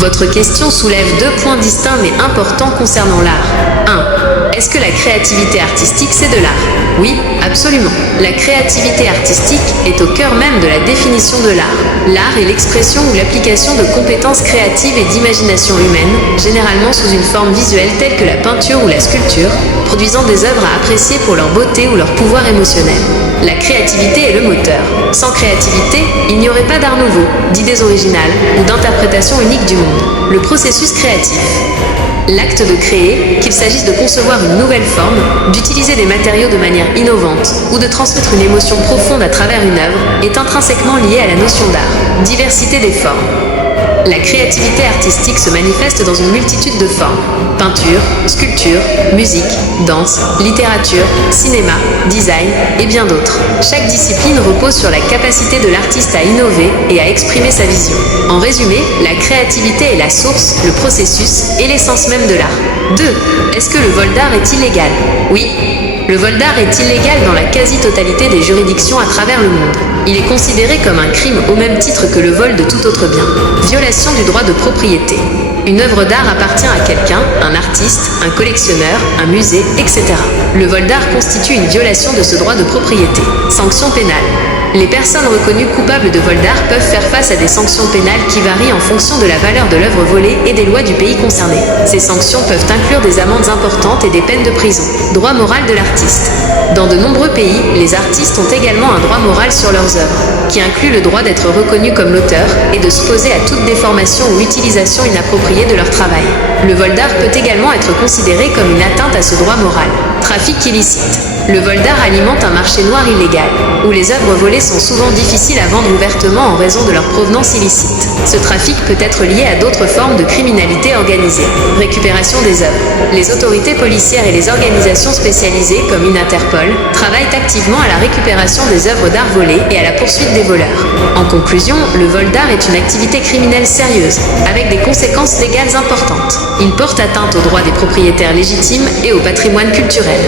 Votre question soulève deux points distincts mais importants concernant l'art. 1. Est-ce que la créativité artistique, c'est de l'art? Oui, absolument. La créativité artistique est au cœur même de la définition de l'art. L'art est l'expression ou l'application de compétences créatives et d'imagination humaine, généralement sous une forme visuelle telle que la peinture ou la sculpture, produisant des œuvres à apprécier pour leur beauté ou leur pouvoir émotionnel. La créativité est le moteur. Sans créativité, il n'y aurait pas d'art nouveau, d'idées originales ou d'interprétation unique du monde. Le processus créatif. L'acte de créer, qu'il s'agisse de concevoir une nouvelle forme, d'utiliser des matériaux de manière innovante ou de transmettre une émotion profonde à travers une œuvre, est intrinsèquement lié à la notion d'art. Diversité des formes. La créativité artistique se manifeste dans une multitude de formes. Peinture, sculpture, musique, danse, littérature, cinéma, design et bien d'autres. Chaque discipline repose sur la capacité de l'artiste à innover et à exprimer sa vision. En résumé, la créativité est la source, le processus et l'essence même de l'art. 2. Est-ce que le vol d'art est illégal? Oui. Le vol d'art est illégal dans la quasi-totalité des juridictions à travers le monde. Il est considéré comme un crime au même titre que le vol de tout autre bien. Violation du droit de propriété. Une œuvre d'art appartient à quelqu'un, un artiste, un collectionneur, un musée, etc. Le vol d'art constitue une violation de ce droit de propriété. Sanction pénale. Les personnes reconnues coupables de vol d'art peuvent faire face à des sanctions pénales qui varient en fonction de la valeur de l'œuvre volée et des lois du pays concerné. Ces sanctions peuvent inclure des amendes importantes et des peines de prison. Droit moral de l'artiste. Dans de nombreux pays, les artistes ont également un droit moral sur leurs œuvres, qui inclut le droit d'être reconnu comme l'auteur et de s'opposer à toute déformation ou utilisation inappropriée de leur travail. Le vol d'art peut également être considéré comme une atteinte à ce droit moral. Trafic illicite. Le vol d'art alimente un marché noir illégal, où les œuvres volées sont souvent difficiles à vendre ouvertement en raison de leur provenance illicite. Ce trafic peut être lié à d'autres formes de criminalité organisée. Récupération des œuvres. Les autorités policières et les organisations spécialisées, comme une Interpol, travaillent activement à la récupération des œuvres d'art volées et à la poursuite des voleurs. En conclusion, le vol d'art est une activité criminelle sérieuse, avec des conséquences légales importantes. Il porte atteinte aux droits des propriétaires légitimes et au patrimoine culturel.